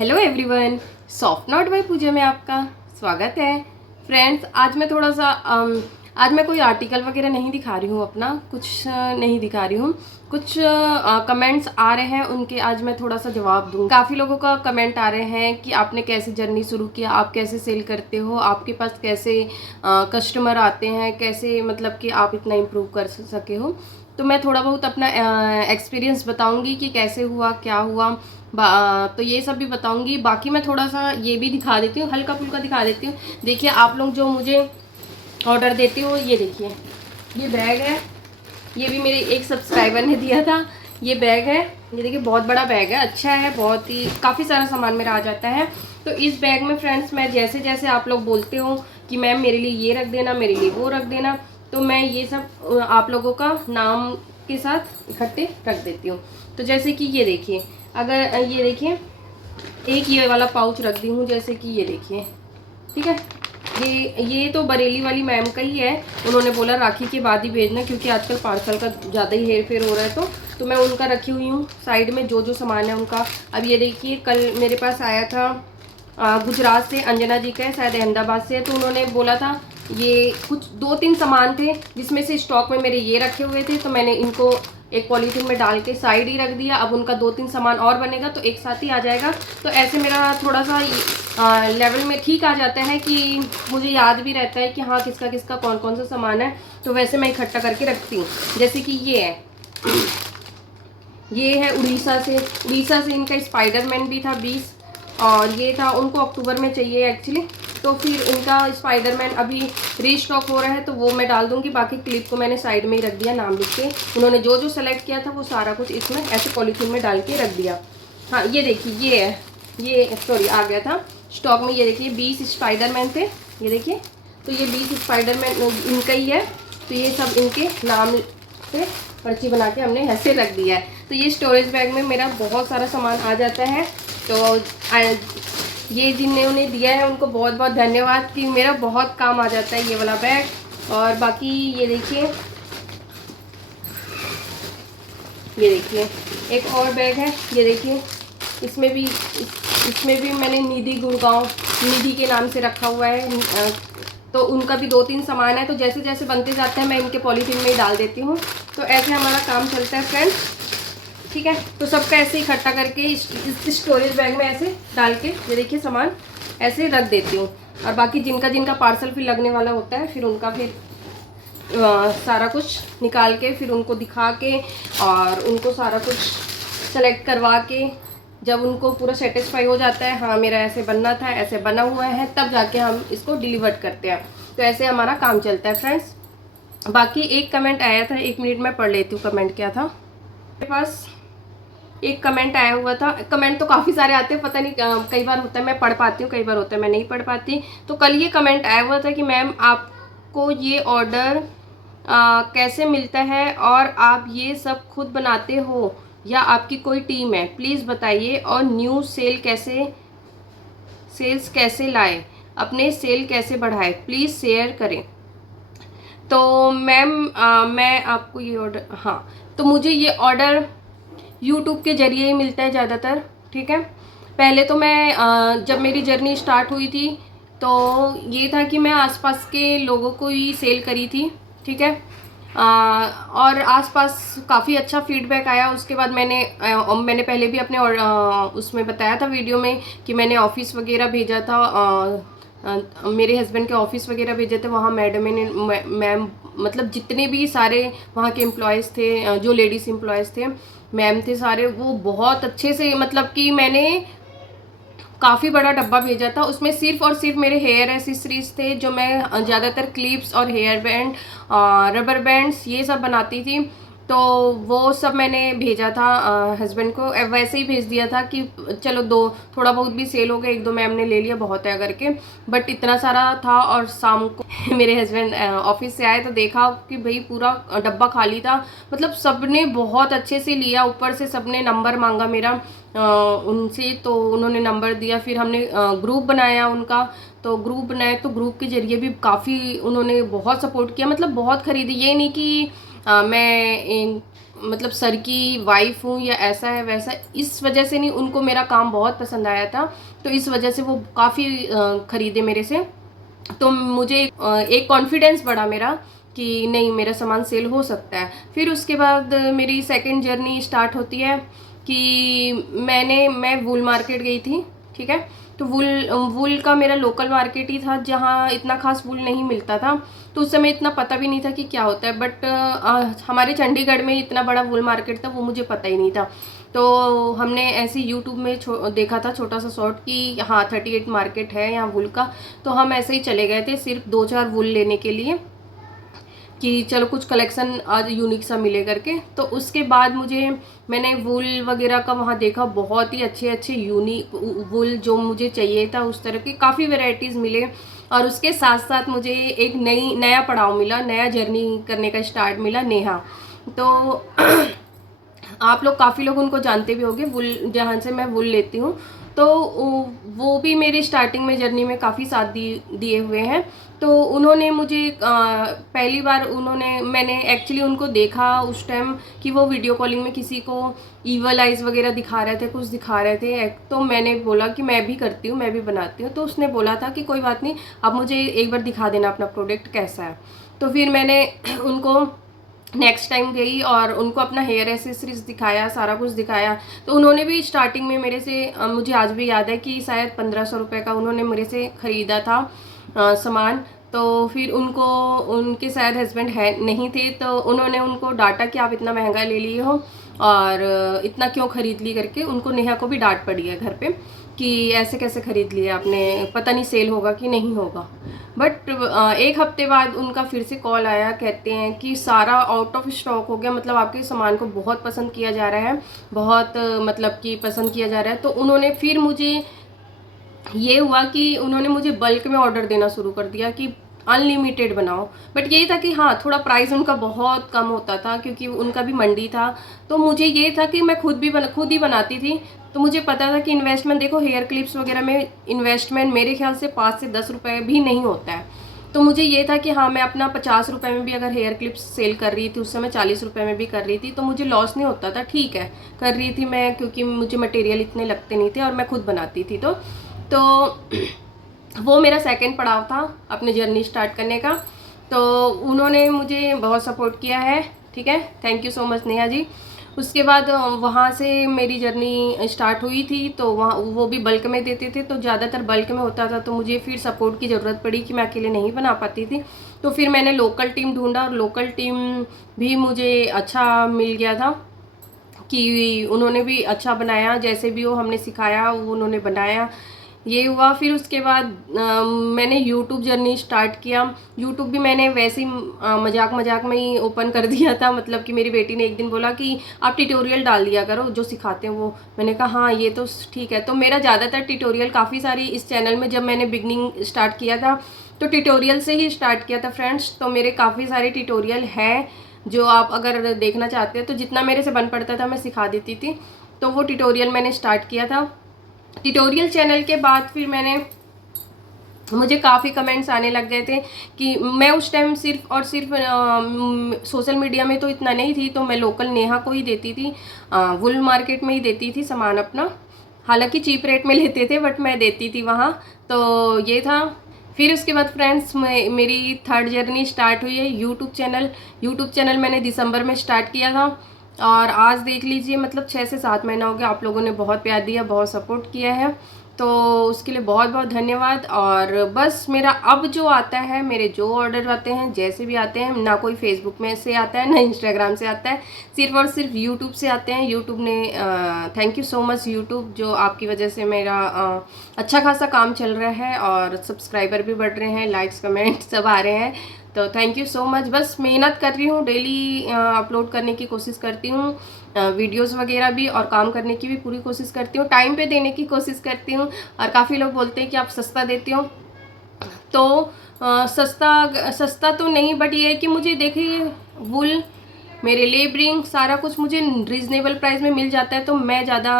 Hello everyone, soft knot by Pooja में आपका स्वागत है। फ्रेंड्स, आज मैं थोड़ा सा आज मैं कोई आर्टिकल वगैरह नहीं दिखा रही हूँ, अपना कुछ नहीं दिखा रही हूँ। कुछ कमेंट्स आ रहे हैं, उनके आज मैं थोड़ा सा जवाब दूँ। काफ़ी लोगों का कमेंट आ रहे हैं कि आपने कैसे जर्नी शुरू किया, आप कैसे सेल करते हो, आपके पास कैसे कस्टमर आते हैं, कैसे मतलब कि आप इतना इम्प्रूव कर सके हो। तो मैं थोड़ा बहुत अपना एक्सपीरियंस बताऊंगी कि कैसे हुआ, क्या हुआ, तो ये सब भी बताऊंगी। बाकी मैं थोड़ा सा ये भी दिखा देती हूँ, हल्का फुल्का दिखा देती हूँ। देखिए, आप लोग जो मुझे ऑर्डर देते हो, ये देखिए, ये बैग है, ये भी मेरे एक सब्सक्राइबर ने दिया था। ये बैग है, ये देखिए, बहुत बड़ा बैग है, अच्छा है, बहुत ही काफ़ी सारा सामान मेरा आ जाता है। तो इस बैग में फ्रेंड्स, मैं जैसे जैसे आप लोग बोलते हो कि मैम मेरे लिए ये रख देना, मेरे लिए वो रख देना, तो मैं ये सब आप लोगों का नाम के साथ इकट्ठे रख देती हूँ। तो जैसे कि ये देखिए, अगर ये देखिए, एक ये वाला पाउच रख दी हूँ, जैसे कि ये देखिए, ठीक है। ये तो बरेली वाली मैम का ही है, उन्होंने बोला राखी के बाद ही भेजना, क्योंकि आजकल पार्सल का ज़्यादा ही हेर फेर हो रहा है। तो मैं उनका रखी हुई हूँ साइड में, जो जो सामान है उनका। अब ये देखिए, कल मेरे पास आया था गुजरात से, अंजना जी का है, शायद अहमदाबाद से है। तो उन्होंने बोला था, ये कुछ 2-3 सामान थे जिसमें से स्टॉक में मेरे ये रखे हुए थे, तो मैंने इनको एक पॉलीथीन में डाल के साइड ही रख दिया। अब उनका 2-3 सामान और बनेगा तो एक साथ ही आ जाएगा। तो ऐसे मेरा थोड़ा सा लेवल में ठीक आ जाता है कि मुझे याद भी रहता है कि हाँ, किसका किसका कौन कौन सा सामान है। तो वैसे मैं इकट्ठा करके रखती हूँ। जैसे कि ये है, ये है उड़ीसा से इनका स्पाइडरमैन भी था 20, और ये था, उनको अक्टूबर में चाहिए एक्चुअली। तो फिर इनका स्पाइडरमैन अभी रीस्टॉक हो रहा है, तो वो मैं डाल दूंगी। बाकी क्लिप को मैंने साइड में ही रख दिया, नाम लिख के। उन्होंने जो जो सेलेक्ट किया था वो सारा कुछ इसमें ऐसे पॉलीथीन में डाल के रख दिया। हाँ, ये देखिए, ये है, ये सॉरी आ गया था स्टॉक में। ये देखिए, 20 स्पाइडरमैन थे, ये देखिए। तो ये 20 स्पाइडरमैन इनका ही है। तो ये सब इनके नाम से पर्ची बना के हमने ऐसे रख दिया है। तो ये स्टोरेज बैग में मेरा बहुत सारा सामान आ जाता है। तो ये जिन्होंने दिया है उनको बहुत बहुत धन्यवाद, कि मेरा बहुत काम आ जाता है ये वाला बैग। और बाकी ये देखिए, ये देखिए, एक और बैग है, ये देखिए। इसमें भी मैंने निधि गुड़गांव, निधि के नाम से रखा हुआ है। तो उनका भी 2-3 सामान है। तो जैसे जैसे बनते जाते हैं मैं इनके पॉलीथीन में ही डाल देती हूँ। तो ऐसे हमारा काम चलता है फ्रेंड्स, ठीक है। तो सबका ऐसे इकट्ठा करके इस स्टोरेज बैग में ऐसे डाल के, ये देखिए, सामान ऐसे रख देती हूँ। और बाकी जिनका जिनका पार्सल फिर लगने वाला होता है, फिर उनका फिर सारा कुछ निकाल के फिर उनको दिखा के और उनको सारा कुछ सेलेक्ट करवा के, जब उनको पूरा सेटिस्फाई हो जाता है, हाँ मेरा ऐसे बनना था, ऐसे बना हुआ है, तब जाके हम इसको डिलीवर करते हैं। तो ऐसे हमारा काम चलता है फ्रेंड्स। बाकी एक कमेंट आया था, 1 मिनट में पढ़ लेती हूँ कमेंट क्या था। मेरे पास एक कमेंट आया हुआ था। कमेंट तो काफ़ी सारे आते हैं, पता नहीं, कई बार होता है मैं पढ़ पाती हूँ, कई बार होता है मैं नहीं पढ़ पाती। तो कल ये कमेंट आया हुआ था कि मैम आपको ये ऑर्डर कैसे मिलता है, और आप ये सब खुद बनाते हो या आपकी कोई टीम है, प्लीज़ बताइए। और न्यू सेल्स कैसे लाए, अपने सेल कैसे बढ़ाए, प्लीज़ शेयर करें। तो मैम मैं आपको ये ऑर्डर, हाँ, तो मुझे ये ऑर्डर यूट्यूब के ज़रिए ही मिलता है ज़्यादातर, ठीक है। पहले तो मैं जब मेरी जर्नी स्टार्ट हुई थी, तो ये था कि मैं आसपास के लोगों को ही सेल करी थी, ठीक है। और आसपास काफ़ी अच्छा फीडबैक आया। उसके बाद मैंने पहले भी अपने उसमें बताया था वीडियो में कि मैंने ऑफिस वगैरह भेजा था, मेरे हस्बैंड के ऑफिस वगैरह भेजे थे। वहाँ मैम मतलब जितने भी सारे वहाँ के एम्प्लॉयज़ थे, जो लेडीज़ एम्प्लॉयज़ थे, मैम थे सारे, वो बहुत अच्छे से, मतलब कि मैंने काफ़ी बड़ा डब्बा भेजा था। उसमें सिर्फ और सिर्फ मेरे हेयर एसेसरीज थे, जो मैं ज़्यादातर क्लिप्स और हेयर बैंड, रबर बैंड्स, ये सब बनाती थी। तो वो सब मैंने भेजा था हस्बैंड को। वैसे ही भेज दिया था कि चलो थोड़ा बहुत भी सेल हो गया, 1-2 मैम ने ले लिया, बहुत है करके। बट इतना सारा था, और शाम को मेरे हस्बैंड ऑफिस से आए तो देखा कि भाई पूरा डब्बा खाली था। मतलब सबने बहुत अच्छे से लिया, ऊपर से सबने नंबर मांगा मेरा उनसे, तो उन्होंने नंबर दिया। फिर हमने ग्रुप बनाया उनका, तो ग्रुप के जरिए भी काफ़ी उन्होंने बहुत सपोर्ट किया, मतलब बहुत खरीदी। ये नहीं कि मैं मतलब सर की वाइफ हूँ या ऐसा है वैसा, इस वजह से नहीं, उनको मेरा काम बहुत पसंद आया था, तो इस वजह से वो काफ़ी ख़रीदे मेरे से। तो मुझे एक कॉन्फिडेंस बढ़ा मेरा कि नहीं, मेरा सामान सेल हो सकता है। फिर उसके बाद मेरी सेकंड जर्नी स्टार्ट होती है कि मैं वूल मार्केट गई थी, ठीक है। तो वूल का मेरा लोकल मार्केट ही था जहाँ इतना खास वूल नहीं मिलता था, तो उस समय इतना पता भी नहीं था कि क्या होता है। बट हमारे चंडीगढ़ में इतना बड़ा वूल मार्केट था, वो मुझे पता ही नहीं था। तो हमने ऐसे यूट्यूब में देखा था छोटा सा शॉर्ट कि हाँ 38 मार्केट है यहाँ वूल का, तो हम ऐसे ही चले गए थे सिर्फ 2-4 वूल लेने के लिए कि चलो कुछ कलेक्शन आज यूनिक सा मिले करके। तो उसके बाद मैंने वूल वगैरह का वहाँ देखा, बहुत ही अच्छे अच्छे यूनिक वूल जो मुझे चाहिए था उस तरह के काफ़ी वेराइटीज़ मिले। और उसके साथ साथ मुझे एक नया पड़ाव मिला, नया जर्नी करने का स्टार्ट मिला, नेहा। तो आप लोग काफ़ी लोग उनको जानते भी होंगे, वुल जहाँ से मैं वुल लेती हूँ। तो वो भी मेरी स्टार्टिंग में जर्नी में काफ़ी साथ दिए हुए हैं। तो उन्होंने मुझे पहली बार मैंने एक्चुअली उनको देखा उस टाइम कि वो वीडियो कॉलिंग में किसी को ईवल आइज़ वगैरह दिखा रहे थे, कुछ दिखा रहे थे। तो मैंने बोला कि मैं भी करती हूँ, मैं भी बनाती हूँ। तो उसने बोला था कि कोई बात नहीं, आप मुझे एक बार दिखा देना अपना प्रोडक्ट कैसा है। तो फिर मैंने उनको नेक्स्ट टाइम गई और उनको अपना हेयर एसेसरीज दिखाया, सारा कुछ दिखाया। तो उन्होंने भी स्टार्टिंग में मेरे से मुझे आज भी याद है कि शायद 1500 रुपये का उन्होंने मेरे से ख़रीदा था सामान। तो फिर उनके शायद हस्बैंड है नहीं थे, तो उन्होंने उनको डांटा कि आप इतना महंगा ले लिए हो और इतना क्यों ख़रीद ली करके। उनको नेहा को भी डांट पड़ी है घर पे कि ऐसे कैसे ख़रीद लिया आपने, पता नहीं सेल होगा कि नहीं होगा। बट एक हफ्ते बाद उनका फिर से कॉल आया, कहते हैं कि सारा आउट ऑफ स्टॉक हो गया, मतलब आपके सामान को बहुत पसंद किया जा रहा है, बहुत मतलब कि पसंद किया जा रहा है। तो उन्होंने फिर मुझे ये हुआ कि उन्होंने मुझे बल्क में ऑर्डर देना शुरू कर दिया कि अनलिमिटेड बनाओ। बट यही था कि हाँ, थोड़ा प्राइस उनका बहुत कम होता था क्योंकि उनका भी मंडी था। तो मुझे ये था कि मैं खुद ही बनाती थी। तो मुझे पता था कि इन्वेस्टमेंट, देखो हेयर क्लिप्स वगैरह में इन्वेस्टमेंट मेरे ख्याल से 5 से 10 रुपये भी नहीं होता है। तो मुझे ये था कि हाँ, मैं अपना 50 रुपये में भी अगर हेयर क्लिप्स सेल कर रही थी, उस समय 40 रुपये में भी कर रही थी, तो मुझे लॉस नहीं होता था। ठीक है, कर रही थी मैं क्योंकि मुझे मटेरियल इतने लगते नहीं थे और मैं खुद बनाती थी। तो वो मेरा सेकंड पड़ाव था अपनी जर्नी स्टार्ट करने का। तो उन्होंने मुझे बहुत सपोर्ट किया है, ठीक है, thank you so much Neha ji. उसके बाद वहाँ से मेरी जर्नी स्टार्ट हुई थी, तो वहाँ वो भी बल्क में देते थे, तो ज़्यादातर बल्क में होता था। तो मुझे फिर सपोर्ट की ज़रूरत पड़ी कि मैं अकेले नहीं बना पाती थी। तो फिर मैंने लोकल टीम ढूंढा और लोकल टीम भी मुझे अच्छा मिल गया था कि उन्होंने भी अच्छा बनाया, जैसे भी वो हमने सिखाया वो उन्होंने बनाया, ये हुआ। फिर उसके बाद मैंने यूट्यूब जर्नी स्टार्ट किया। यूट्यूब भी मैंने वैसे ही मजाक मजाक में ही ओपन कर दिया था, मतलब कि मेरी बेटी ने एक दिन बोला कि आप ट्यूटोरियल डाल दिया करो जो सिखाते हैं वो। मैंने कहा हाँ ये तो ठीक है। तो मेरा ज़्यादातर ट्यूटोरियल काफ़ी सारी इस चैनल में, जब मैंने बिगनिंग स्टार्ट किया था तो ट्यूटोरियल से ही स्टार्ट किया था फ्रेंड्स। तो मेरे काफ़ी सारे ट्यूटोरियल हैं जो आप अगर देखना चाहते हो, तो जितना मेरे से बन पड़ता था मैं सिखा देती थी। तो वो ट्यूटोरियल मैंने स्टार्ट किया था। ट्यूटोरियल चैनल के बाद फिर मुझे काफ़ी कमेंट्स आने लग गए थे कि मैं उस टाइम सिर्फ और सिर्फ सोशल मीडिया में तो इतना नहीं थी, तो मैं लोकल नेहा को ही देती थी, वुल मार्केट में ही देती थी सामान अपना। हालांकि चीप रेट में लेते थे बट मैं देती थी वहाँ। तो ये था। फिर उसके बाद फ्रेंड्स मेरी थर्ड जर्नी स्टार्ट हुई है यूट्यूब चैनल मैंने दिसंबर में स्टार्ट किया था और आज देख लीजिए, मतलब 6 से 7 महीना हो गया। आप लोगों ने बहुत प्यार दिया, बहुत सपोर्ट किया है, तो उसके लिए बहुत बहुत धन्यवाद। और बस मेरा अब जो आता है, मेरे जो ऑर्डर आते हैं जैसे भी आते हैं, ना कोई फेसबुक में से आता है ना इंस्टाग्राम से आता है, सिर्फ और सिर्फ यूट्यूब से आते हैं। यूट्यूब ने thank you so much YouTube, जो आपकी वजह से मेरा अच्छा खासा काम चल रहा है और सब्सक्राइबर भी बढ़ रहे हैं, लाइक्स कमेंट सब आ रहे हैं। तो थैंक यू सो मच। बस मेहनत कर रही हूँ, डेली अपलोड करने की कोशिश करती हूँ, वीडियोस वगैरह भी, और काम करने की भी पूरी कोशिश करती हूँ, टाइम पे देने की कोशिश करती हूँ। और काफ़ी लोग बोलते हैं कि आप सस्ता देती हो, तो सस्ता तो नहीं, बट ये है कि मुझे देखिए वुल, मेरे लेबरिंग, सारा कुछ मुझे रीज़नेबल प्राइस में मिल जाता है। तो मैं ज़्यादा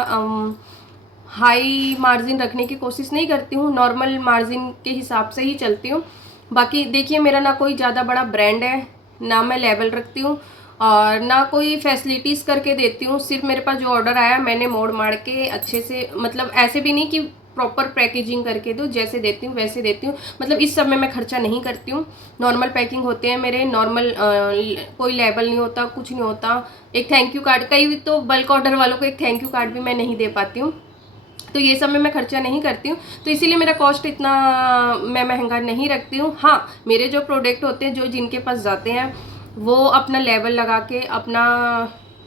हाई मार्जिन रखने की कोशिश नहीं करती हूँ, नॉर्मल मार्जिन के हिसाब से ही चलती हूँ। बाकी देखिए, मेरा ना कोई ज़्यादा बड़ा ब्रांड है, ना मैं लेबल रखती हूँ, और ना कोई फैसिलिटीज़ करके देती हूँ। सिर्फ मेरे पास जो ऑर्डर आया मैंने मोड़ माड़ के अच्छे से, मतलब ऐसे भी नहीं कि प्रॉपर पैकेजिंग करके दो, जैसे देती हूँ वैसे देती हूँ। मतलब इस सब में मैं खर्चा नहीं करती हूँ। नॉर्मल पैकिंग होते हैं मेरे, नॉर्मल कोई लेबल नहीं होता, कुछ नहीं होता। एक थैंक यू कार्ड, कई तो बल्क ऑर्डर वालों को एक थैंक यू कार्ड भी मैं नहीं दे पाती हूँ। तो ये सब में मैं खर्चा नहीं करती हूँ, तो इसीलिए मेरा कॉस्ट इतना मैं महंगा नहीं रखती हूँ। हाँ, मेरे जो प्रोडक्ट होते हैं, जो जिनके पास जाते हैं, वो अपना लेवल लगा के, अपना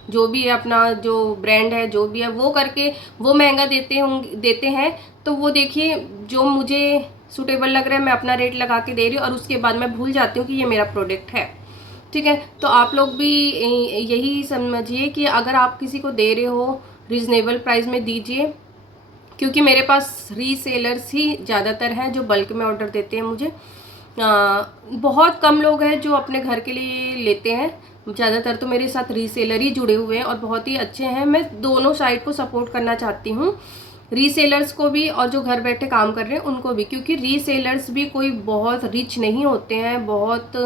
जो भी है, अपना जो ब्रांड है जो भी है वो करके वो महंगा देते हैं। तो वो देखिए, जो मुझे सूटेबल लग रहा है मैं अपना रेट लगा के दे रही हूँ, और उसके बाद मैं भूल जाती हूँ कि ये मेरा प्रोडक्ट है। ठीक है, तो आप लोग भी यही समझिए कि अगर आप किसी को दे रहे हो, रीज़नेबल प्राइस में दीजिए, क्योंकि मेरे पास रीसेलर्स ही ज़्यादातर हैं जो बल्क में ऑर्डर देते हैं मुझे। बहुत कम लोग हैं जो अपने घर के लिए लेते हैं, ज़्यादातर तो मेरे साथ रीसेलर ही जुड़े हुए हैं और बहुत ही अच्छे हैं। मैं दोनों साइड को सपोर्ट करना चाहती हूँ, रीसेलर्स को भी और जो घर बैठे काम कर रहे हैं उनको भी, क्योंकि रीसेलर्स भी कोई बहुत रिच नहीं होते हैं, बहुत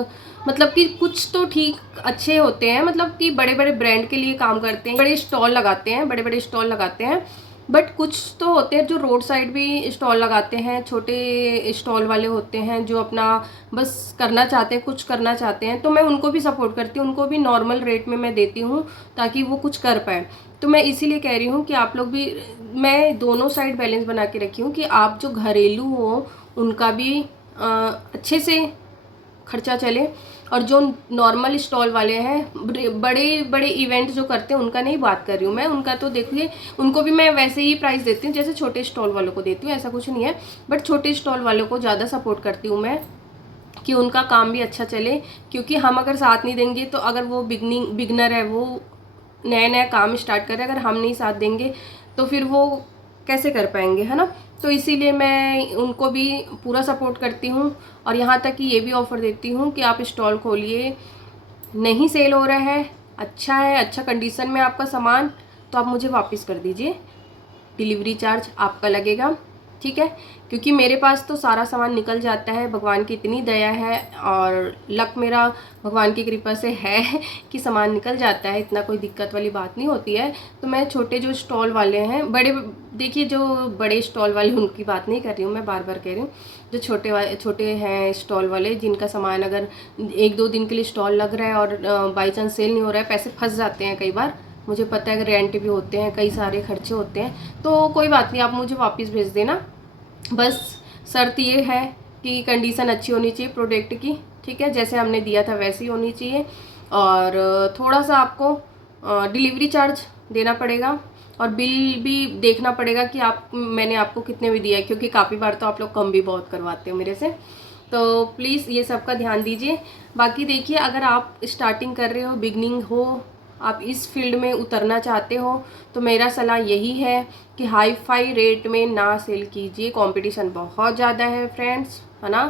मतलब कि कुछ तो ठीक अच्छे होते हैं, मतलब कि बड़े बड़े ब्रांड के लिए काम करते हैं, बड़े स्टॉल लगाते हैं, बड़े बड़े स्टॉल लगाते हैं। बट कुछ तो होते हैं जो रोड साइड भी स्टॉल लगाते हैं, छोटे स्टॉल वाले होते हैं जो अपना बस करना चाहते हैं, कुछ करना चाहते हैं। तो मैं उनको भी सपोर्ट करती हूँ, उनको भी नॉर्मल रेट में मैं देती हूँ ताकि वो कुछ कर पाए। तो मैं इसीलिए कह रही हूँ कि आप लोग भी, मैं दोनों साइड बैलेंस बना के रखी हूँ कि आप जो घरेलू हो उनका भी अच्छे से खर्चा चले, और जो नॉर्मल स्टॉल वाले हैं, बड़े बड़े इवेंट जो करते हैं उनका नहीं बात कर रही हूँ मैं। उनका तो देखिए, उनको भी मैं वैसे ही प्राइस देती हूँ जैसे छोटे स्टॉल वालों को देती हूँ, ऐसा कुछ नहीं है। बट छोटे स्टॉल वालों को ज़्यादा सपोर्ट करती हूँ मैं कि उनका काम भी अच्छा चले, क्योंकि हम अगर साथ नहीं देंगे तो, अगर वो बिगनर है, वो नया नया काम स्टार्ट कर रहे हैं, अगर हम नहीं साथ देंगे तो फिर वो कैसे कर पाएंगे, है ना। तो इसीलिए मैं उनको भी पूरा सपोर्ट करती हूँ, और यहाँ तक कि ये भी ऑफ़र देती हूँ कि आप स्टॉल खोलिए, नहीं सेल हो रहा है, अच्छा है, अच्छा कंडीशन में आपका सामान, तो आप मुझे वापस कर दीजिए, डिलीवरी चार्ज आपका लगेगा। ठीक है, क्योंकि मेरे पास तो सारा सामान निकल जाता है, भगवान की इतनी दया है और लक मेरा भगवान की कृपा से है कि सामान निकल जाता है, इतना कोई दिक्कत वाली बात नहीं होती है। तो मैं छोटे जो स्टॉल वाले हैं, बड़े देखिए जो बड़े स्टॉल वाले उनकी बात नहीं कर रही हूँ, मैं बार बार कह रही हूँ, जो छोटे हैं स्टॉल वाले, जिनका सामान अगर 1-2 दिन के लिए स्टॉल लग रहा है और बाई चांस सेल नहीं हो रहा है, पैसे फंस जाते हैं कई बार, मुझे पता है, रेंट भी होते हैं, कई सारे खर्चे होते हैं, तो कोई बात नहीं, आप मुझे वापस भेज देना। बस शर्त ये है कि कंडीशन अच्छी होनी चाहिए प्रोडक्ट की, ठीक है, जैसे हमने दिया था वैसी होनी चाहिए, और थोड़ा सा आपको डिलीवरी चार्ज देना पड़ेगा, और बिल भी देखना पड़ेगा कि मैंने आपको कितने में दिया है, क्योंकि काफ़ी बार तो आप लोग कम भी बहुत करवाते हो मेरे से। तो प्लीज़ ये सब का ध्यान दीजिए। बाकी देखिए, अगर आप स्टार्टिंग कर रहे हो, बिगनिंग हो, आप इस फील्ड में उतरना चाहते हो, तो मेरा सलाह यही है कि हाई फाई रेट में ना सेल कीजिए, कंपटीशन बहुत ज़्यादा है फ्रेंड्स, है ना।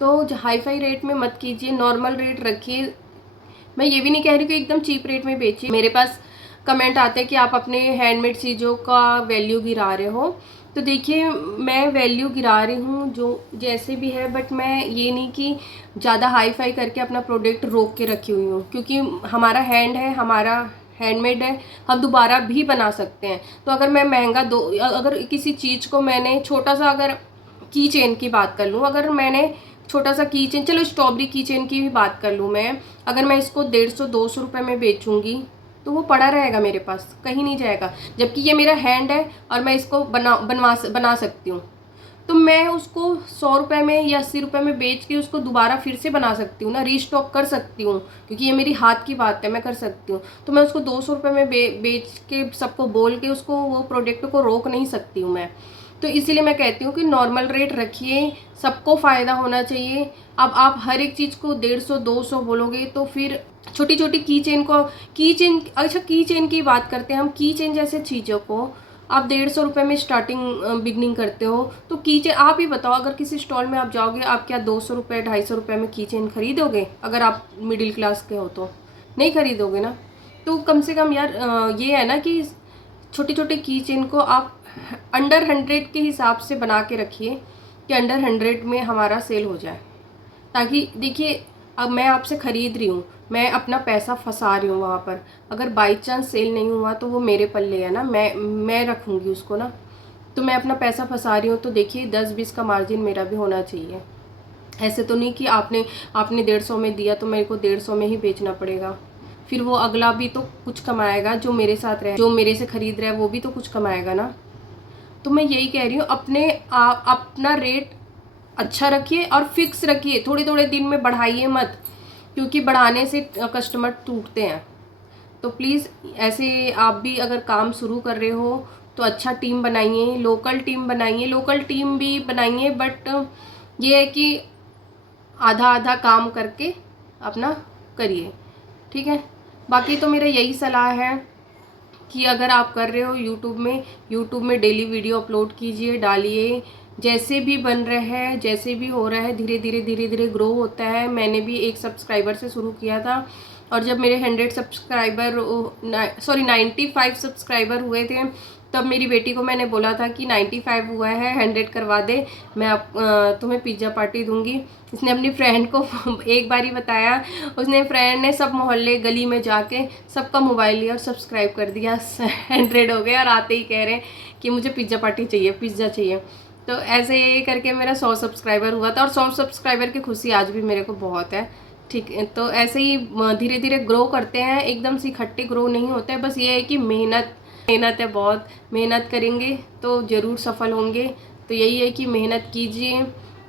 तो हाई फाई रेट में मत कीजिए, नॉर्मल रेट रखिए। मैं ये भी नहीं कह रही कि एकदम चीप रेट में बेचिए। मेरे पास कमेंट आते हैं कि आप अपने हैंडमेड चीज़ों का वैल्यू गिरा रहे हो, तो देखिए, मैं वैल्यू गिरा रही हूँ जो जैसे भी है, बट मैं ये नहीं कि ज़्यादा हाई फाई करके अपना प्रोडक्ट रोक के रखी हुई हूँ, क्योंकि हमारा हैंड है, हमारा हैंडमेड है, हम दोबारा भी बना सकते हैं। तो अगर मैं महंगा अगर किसी चीज़ को मैंने छोटा सा, अगर की चेन की बात कर लूँ, अगर मैंने छोटा सा की चेन, चलो स्ट्रॉबेरी की चेन की भी बात कर लूँ मैं, अगर मैं इसको 150-200 रुपये में बेचूंगी तो वो पड़ा रहेगा मेरे पास, कहीं नहीं जाएगा। जबकि ये मेरा हैंड है और मैं इसको बना सकती हूँ, तो मैं उसको 100 रुपये में या 80 रुपये में बेच के उसको दोबारा फिर से बना सकती हूँ ना, रीस्टॉक कर सकती हूँ, क्योंकि ये मेरी हाथ की बात है, मैं कर सकती हूँ। तो मैं उसको 200 रुपये में बेच के सबको बोल के उसको, वो प्रोडक्ट को रोक नहीं सकती हूँ मैं। तो इसीलिए मैं कहती हूँ कि नॉर्मल रेट रखिए, सबको फ़ायदा होना चाहिए। अब आप हर एक चीज़ को 150-200 बोलोगे तो फिर छोटी छोटी की चेन, अच्छा की चेन की बात करते हैं हम, की चेन जैसे चीज़ों को आप 150 रुपये में स्टार्टिंग बिगनिंग करते हो, तो की चेन आप ही बताओ, अगर किसी स्टॉल में आप जाओगे, आप क्या 200 रुपये 250 रुपये में की चेन खरीदोगे? अगर आप मिडिल क्लास के हो तो नहीं खरीदोगे ना। तो कम से कम यार ये है ना कि छोटी छोटी की चेन को आप अंडर 100 के हिसाब से बना के रखिए कि अंडर 100 में हमारा सेल हो जाए, ताकि देखिए, अब मैं आपसे ख़रीद रही हूँ, मैं अपना पैसा फंसा रही हूँ वहाँ पर, अगर बाई चांस सेल नहीं हुआ तो वो मेरे पल्ले है ना, मैं रखूँगी उसको ना। तो मैं अपना पैसा फंसा रही हूँ, तो देखिए 10-20 का मार्जिन मेरा भी होना चाहिए। ऐसे तो नहीं कि आपने 150 में दिया तो मेरे को 150 में ही बेचना पड़ेगा। फिर वो अगला भी तो कुछ कमाएगा, जो मेरे साथ रहे, जो मेरे से ख़रीद रहा है वो भी तो कुछ कमाएगा ना। तो मैं यही कह रही हूँ, अपना रेट अच्छा रखिए और फिक्स रखिए, थोड़े थोड़े दिन में बढ़ाइए मत, क्योंकि बढ़ाने से कस्टमर टूटते हैं। तो प्लीज़ ऐसे आप भी अगर काम शुरू कर रहे हो तो अच्छा टीम बनाइए, लोकल टीम बनाइए, लोकल टीम भी बनाइए, बट ये है कि आधा आधा काम करके अपना करिए, ठीक है। बाकी तो मेरा यही सलाह है कि अगर आप कर रहे हो यूट्यूब में डेली वीडियो अपलोड कीजिए, डालिए, जैसे भी बन रहा है, जैसे भी हो रहा है, धीरे धीरे ग्रो होता है। मैंने भी एक सब्सक्राइबर से शुरू किया था, और जब मेरे 95 सब्सक्राइबर हुए थे, तब मेरी बेटी को मैंने बोला था कि 95 हुआ है, 100 करवा दे, मैं तुम्हें पिज़्ज़ा पार्टी दूंगी। इसने अपनी फ्रेंड को एक बार ही बताया, उसने फ्रेंड ने सब मोहल्ले गली में जाके सबका मोबाइल लिया और सब्सक्राइब कर दिया, 100 हो गए, और आते ही कह रहे हैं कि मुझे पिज़्ज़ा पार्टी चाहिए, पिज़्ज़ा चाहिए। तो ऐसे ये करके मेरा 100 सब्सक्राइबर हुआ था, और 100 सब्सक्राइबर की खुशी आज भी मेरे को बहुत है, ठीक है। तो ऐसे ही धीरे धीरे ग्रो करते हैं, एकदम से इकट्ठे ग्रो नहीं होते हैं। बस ये है कि मेहनत है, बहुत मेहनत करेंगे तो ज़रूर सफल होंगे। तो यही है कि मेहनत कीजिए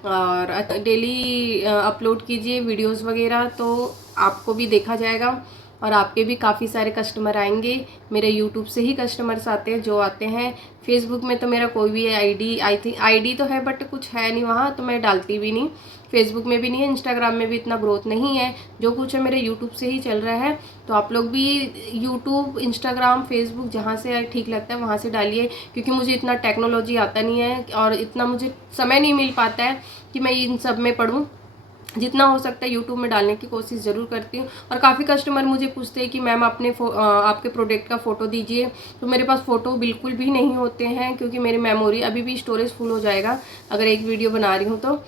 और डेली अपलोड कीजिए वीडियोस वगैरह, तो आपको भी देखा जाएगा और आपके भी काफ़ी सारे कस्टमर आएंगे। मेरे यूट्यूब से ही कस्टमर्स आते हैं, जो आते हैं। फेसबुक में तो मेरा कोई भी आईडी तो है, बट कुछ है नहीं वहाँ, तो मैं डालती भी नहीं। फेसबुक में भी नहीं है, इंस्टाग्राम में भी इतना ग्रोथ नहीं है। जो कुछ है मेरे यूट्यूब से ही चल रहा है। तो आप लोग भी यूट्यूब, इंस्टाग्राम, फेसबुक जहाँ से ठीक लगता है वहाँ से डालिए, क्योंकि मुझे इतना टेक्नोलॉजी आता नहीं है और इतना मुझे समय नहीं मिल पाता है कि मैं इन सब में पढ़ूँ। जितना हो सकता है यूट्यूब में डालने की कोशिश ज़रूर करती हूँ। और काफ़ी कस्टमर मुझे पूछते हैं कि मैम आपके प्रोडक्ट का फ़ोटो दीजिए, तो मेरे पास फ़ोटो बिल्कुल भी नहीं होते हैं, क्योंकि मेरी मेमोरी अभी भी स्टोरेज फुल हो जाएगा अगर एक वीडियो बना रही हूँ तो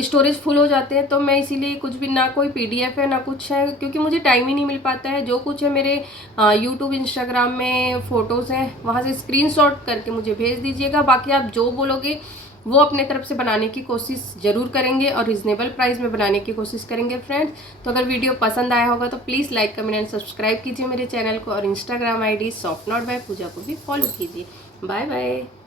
स्टोरेज फुल हो जाते हैं। तो मैं इसीलिए कुछ भी, ना कोई PDF है ना कुछ है, क्योंकि मुझे टाइम ही नहीं मिल पाता है। जो कुछ है मेरे यूट्यूब, इंस्टाग्राम में फ़ोटोज़ हैं, वहाँ से स्क्रीनशॉट करके मुझे भेज दीजिएगा। बाकी आप जो बोलोगे वो अपने तरफ से बनाने की कोशिश ज़रूर करेंगे और रिजनेबल प्राइस में बनाने की कोशिश करेंगे फ्रेंड्स। तो अगर वीडियो पसंद आया होगा तो please like, comment and subscribe कीजिए मेरे चैनल को, और इंस्टाग्राम ID सॉफ्टनॉट बाय पूजा को भी फॉलो कीजिए। Bye bye.